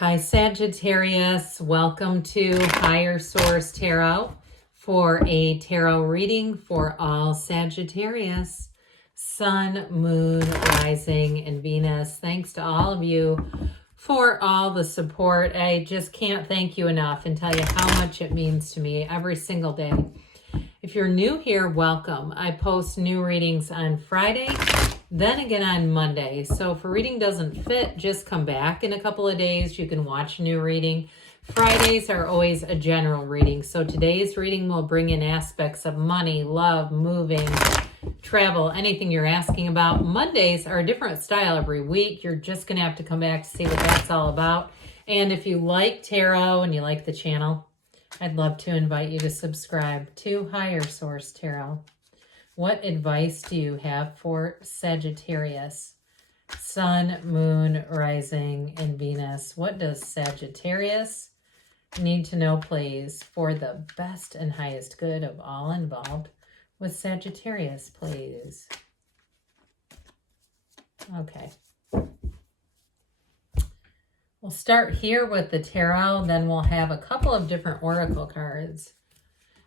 Hi, Sagittarius. Welcome to Higher Source Tarot for a tarot reading for all Sagittarius, Sun, Moon, Rising, and Venus. Thanks to all of you for all the support. I just can't thank you enough and tell you how much it means to me every single day. If you're new here, welcome. I post new readings on Friday, then again on Monday. So if a reading doesn't fit, just come back in a couple of days. You can watch a new reading. Fridays are always a general reading. So today's reading will bring in aspects of money, love, moving, travel, anything you're asking about. Mondays are a different style every week. You're just going to have to come back to see what that's all about. And if you like tarot and you like the channel, I'd love to invite you to subscribe to Higher Source Tarot. What advice do you have for Sagittarius? Sun, Moon, Rising, and Venus. What does Sagittarius need to know, please, for the best and highest good of all involved with Sagittarius, please? Okay. We'll start here with the tarot, then we'll have a couple of different oracle cards.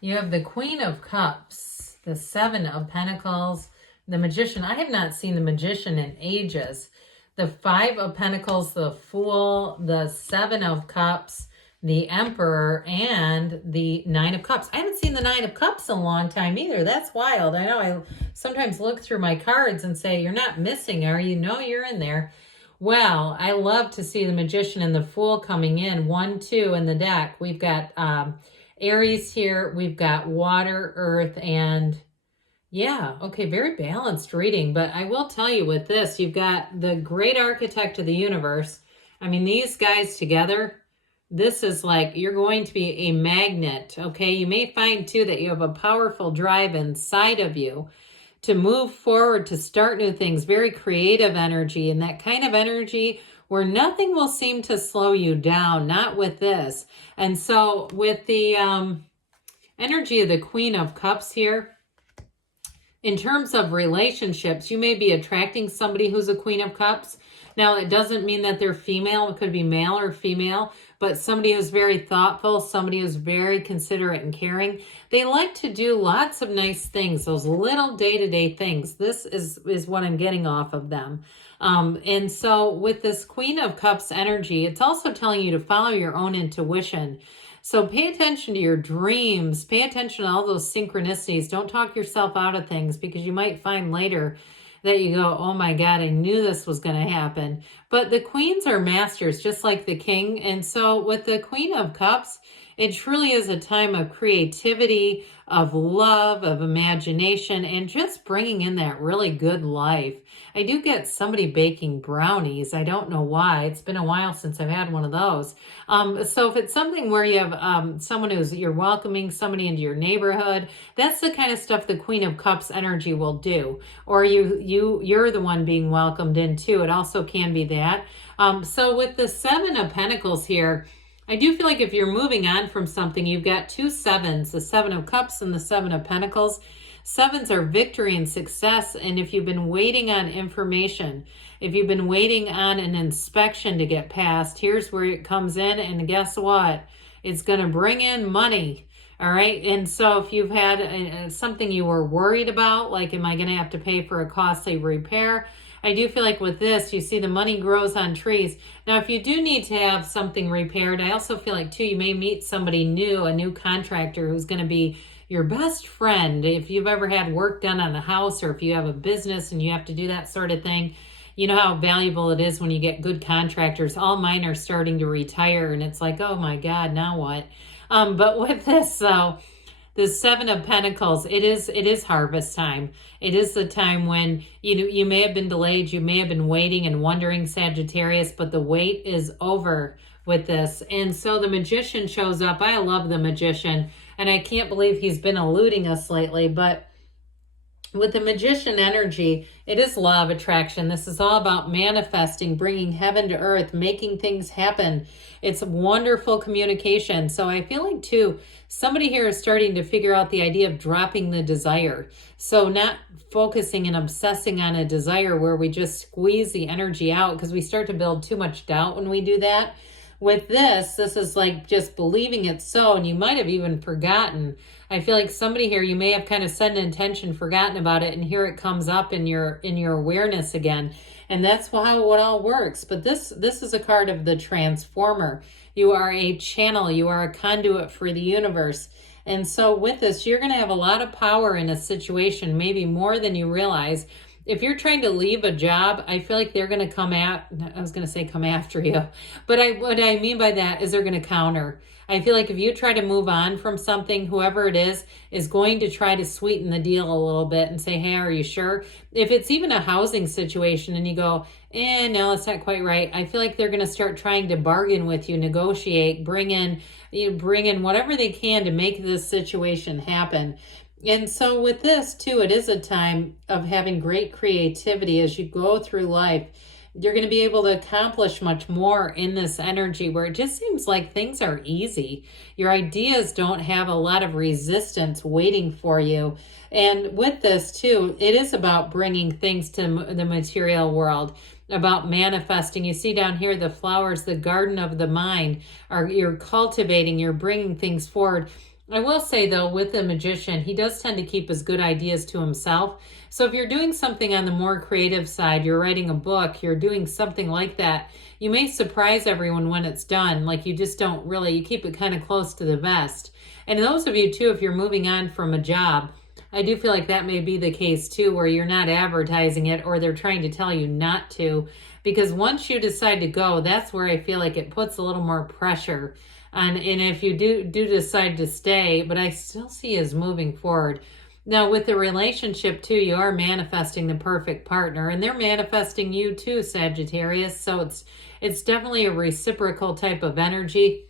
You have the Queen of Cups, the Seven of Pentacles, the Magician. I have not seen the Magician in ages. The Five of Pentacles, the Fool, the Seven of Cups, the Emperor, and the Nine of Cups. I haven't seen the Nine of Cups in a long time either. That's wild. I know I sometimes look through my cards and say, you're not missing, are you? No, you're in there. Well, I love to see the Magician and the Fool coming in. 1, 2 in the deck. We've got Aries here. We've got water, earth, and yeah, okay, very balanced reading. But I will tell you with this, you've got the great architect of the universe. I mean, these guys together, this is like you're going to be a magnet, okay? You may find, too, that you have a powerful drive inside of you to move forward, to start new things, very creative energy, and that kind of energy where nothing will seem to slow you down, not with this. And so with the energy of the Queen of Cups here, in terms of relationships, you may be attracting somebody who's a Queen of Cups. Now, it doesn't mean that they're female. It could be male or female, but somebody who's very thoughtful, somebody who's very considerate and caring. They like to do lots of nice things, those little day-to-day things. This is what I'm getting off of them. And so with this Queen of Cups energy, it's also telling you to follow your own intuition. So pay attention to your dreams. Pay attention to all those synchronicities. Don't talk yourself out of things, because you might find later that you go, oh my God, I knew this was going to happen. But the queens are masters, just like the king. And so with the Queen of Cups, it truly is a time of creativity, of love, of imagination, and just bringing in that really good life. I do get somebody baking brownies. I don't know why. It's been a while since I've had one of those. So if it's something where you have someone you're welcoming somebody into your neighborhood, that's the kind of stuff the Queen of Cups energy will do. Or you're the one being welcomed in too. It also can be that. So with the Seven of Pentacles here, I do feel like if you're moving on from something, you've got 2 sevens, the Seven of Cups and the Seven of Pentacles. Sevens are victory and success. And if you've been waiting on information, if you've been waiting on an inspection to get passed, here's where it comes in. And guess what? It's going to bring in money. All right. And so if you've had something you were worried about, like, am I going to have to pay for a costly repair? I do feel like with this, you see the money grows on trees. Now, if you do need to have something repaired, I also feel like, too, you may meet somebody new, a new contractor who's going to be your best friend. If you've ever had work done on the house, or if you have a business and you have to do that sort of thing, you know how valuable it is when you get good contractors. All mine are starting to retire, and it's like, oh my God, now what? But with this, the Seven of Pentacles, it is harvest time. It is the time when you may have been delayed, you may have been waiting and wondering, Sagittarius, but the wait is over with this. And so the Magician shows up. I love the Magician, and I can't believe he's been eluding us lately. But with the Magician energy, it is law of attraction. This is all about manifesting, bringing heaven to earth, making things happen. It's wonderful communication. So I feel like, too, somebody here is starting to figure out the idea of dropping the desire. So not focusing and obsessing on a desire where we just squeeze the energy out, because we start to build too much doubt when we do that. with this is like just believing it's so, and you might have even forgotten. I feel like somebody here, you may have kind of set an intention, forgotten about it, and here it comes up in your awareness again. And that's how it all works. But this is a card of the transformer. You are a channel. You are a conduit for the universe. And so with this, you're going to have a lot of power in a situation, maybe more than you realize. If you're trying to leave a job, I feel like they're going to come after you. But what I mean by that is they're going to counter. I feel like if you try to move on from something, whoever it is going to try to sweeten the deal a little bit and say, hey, are you sure? If it's even a housing situation and you go, no, it's not quite right. I feel like they're going to start trying to bargain with you, negotiate, bring in whatever they can to make this situation happen. And so with this too, it is a time of having great creativity as you go through life. You're going to be able to accomplish much more in this energy where it just seems like things are easy. Your ideas don't have a lot of resistance waiting for you. And with this too, it is about bringing things to the material world, about manifesting. You see down here, the flowers, the garden of the mind, you're cultivating, you're bringing things forward. I will say though, with the magician, he does tend to keep his good ideas to himself. So if you're doing something on the more creative side, you're writing a book, you're doing something like that, you may surprise everyone when it's done. Like you just don't really, you keep it kind of close to the vest. And those of you too, if you're moving on from a job, I do feel like that may be the case too, where you're not advertising it or they're trying to tell you not to. Because once you decide to go, that's where I feel like it puts a little more pressure. And if you do decide to stay, but I still see you as moving forward. Now with the relationship too, you are manifesting the perfect partner and they're manifesting you too, Sagittarius. So it's definitely a reciprocal type of energy.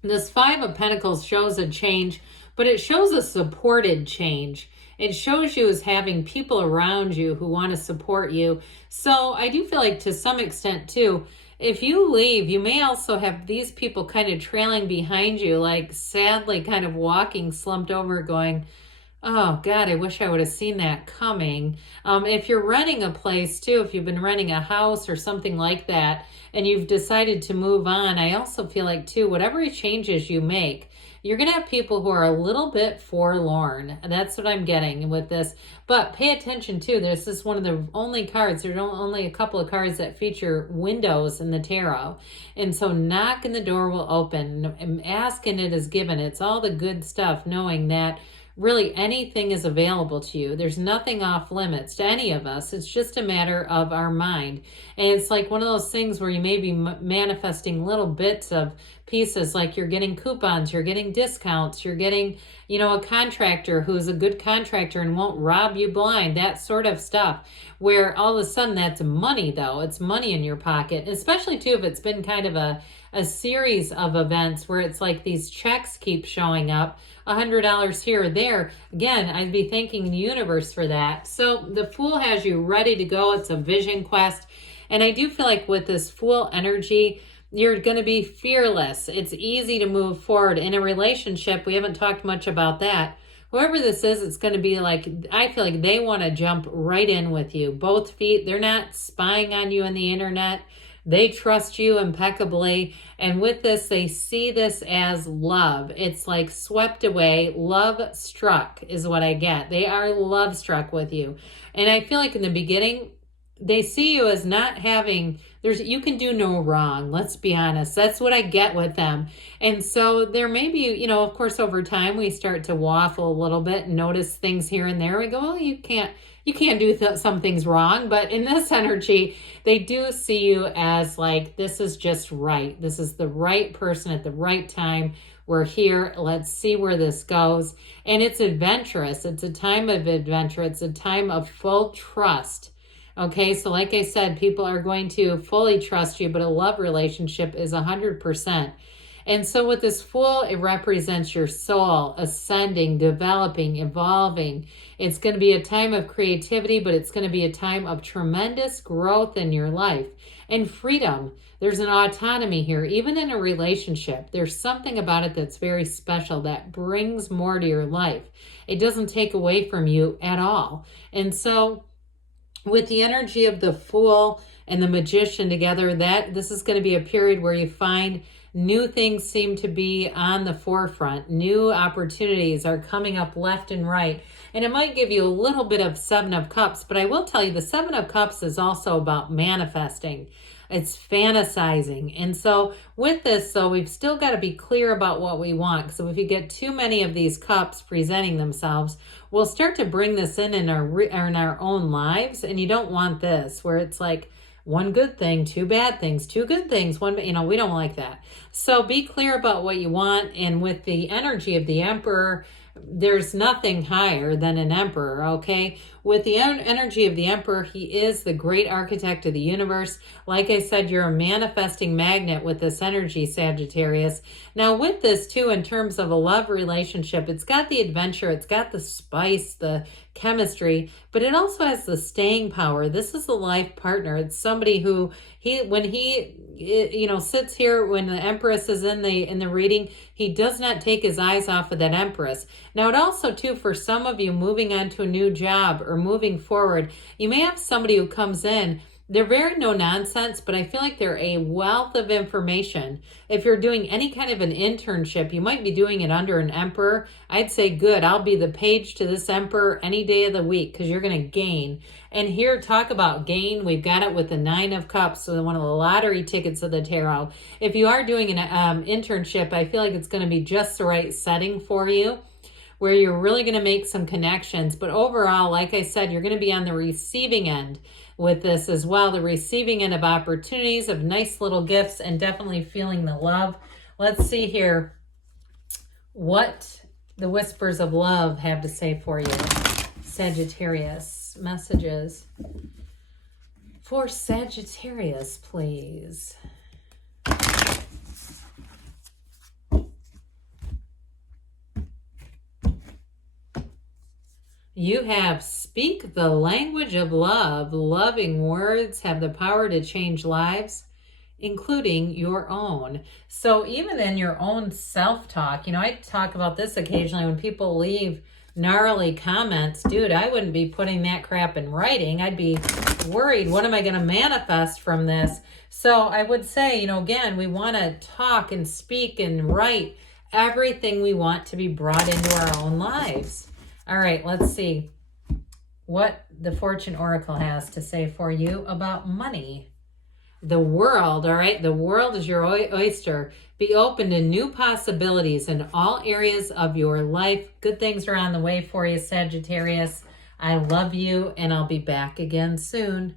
This Five of Pentacles shows a change, but it shows a supported change. It shows you as having people around you who want to support you. So I do feel like to some extent too, if you leave, you may also have these people kind of trailing behind you, like sadly kind of walking slumped over going, oh God, I wish I would have seen that coming. If you're renting a place too, if you've been renting a house or something like that, and you've decided to move on, I also feel like too, whatever changes you make, you're going to have people who are a little bit forlorn. That's what I'm getting with this. But pay attention too. This is one of the only cards. There's only a couple of cards that feature windows in the tarot. And so knock and the door will open. Ask and it is given. It's all the good stuff, knowing that really anything is available to you. There's nothing off limits to any of us. It's just a matter of our mind. And it's like one of those things where you may be manifesting little bits of pieces, like you're getting coupons, you're getting discounts, you're getting, a contractor who's a good contractor and won't rob you blind, that sort of stuff, where all of a sudden that's money though. It's money in your pocket, especially too if it's been kind of a series of events where it's like these checks keep showing up, $100 here or there. Again, I'd be thanking the universe for that. So the Fool has you ready to go. It's a vision quest. And I do feel like with this Fool energy, you're going to be fearless. It's easy to move forward in a relationship. We haven't talked much about that. Whoever this is, it's going to be like, I feel like they want to jump right in with you. Both feet. They're not spying on you on the internet. They trust you impeccably. And with this, they see this as love. It's like swept away. Love struck is what I get. They are love struck with you. And I feel like in the beginning, they see you as not having, you can do no wrong. Let's be honest. That's what I get with them. And so there may be, of course, over time, we start to waffle a little bit and notice things here and there. We go, well, you can't do some things wrong. But in this energy, they do see you as like, this is just right. This is the right person at the right time. We're here. Let's see where this goes. And it's adventurous. It's a time of adventure. It's a time of full trust. Okay, so like I said, people are going to fully trust you, but a love relationship is 100%. And so with this Fool, it represents your soul ascending, developing, evolving. It's going to be a time of creativity, but it's going to be a time of tremendous growth in your life and freedom. There's an autonomy here, even in a relationship. There's something about it that's very special that brings more to your life. It doesn't take away from you at all. And so with the energy of the Fool, and the Magician together, that this is going to be a period where you find new things seem to be on the forefront. New opportunities are coming up left and right. And it might give you a little bit of Seven of Cups, but I will tell you the Seven of Cups is also about manifesting. It's fantasizing. And so with this, so we've still got to be clear about what we want. So if you get too many of these cups presenting themselves, we'll start to bring this in our own lives. And you don't want this where it's like one good thing, two bad things, two good things, one, we don't like that. So be clear about what you want. And with the energy of the Emperor, there's nothing higher than an emperor, okay? With the energy of the Emperor, he is the great architect of the universe. Like I said, you're a manifesting magnet with this energy, Sagittarius. Now with this too, in terms of a love relationship, it's got the adventure, it's got the spice, the chemistry, but it also has the staying power. This is a life partner. It's somebody who when he sits here, when the Empress is in the reading, he does not take his eyes off of that Empress. Now it also too, for some of you moving on to a new job or moving forward, you may have somebody who comes in. They're very no nonsense, but I feel like they're a wealth of information. If you're doing any kind of an internship, you might be doing it under an emperor. I'd say good. I'll be the page to this emperor any day of the week because you're going to gain. And here, talk about gain. We've got it with the Nine of Cups, so one of the lottery tickets of the tarot. If you are doing an internship, I feel like it's going to be just the right setting for you, where you're really going to make some connections. But overall, like I said, you're going to be on the receiving end with this as well, the receiving end of opportunities, of nice little gifts, and definitely feeling the love. Let's see here what the whispers of love have to say for you, Sagittarius. Messages for Sagittarius, please. You have speak the language of love. Loving words have the power to change lives, including your own. So even in your own self-talk, I talk about this occasionally when people leave gnarly comments. Dude, I wouldn't be putting that crap in writing. I'd be worried, what am I going to manifest from this? So I would say, again, we want to talk and speak and write everything we want to be brought into our own lives. All right, let's see what the Fortune Oracle has to say for you about money. The world, all right? The world is your oyster. Be open to new possibilities in all areas of your life. Good things are on the way for you, Sagittarius. I love you, and I'll be back again soon.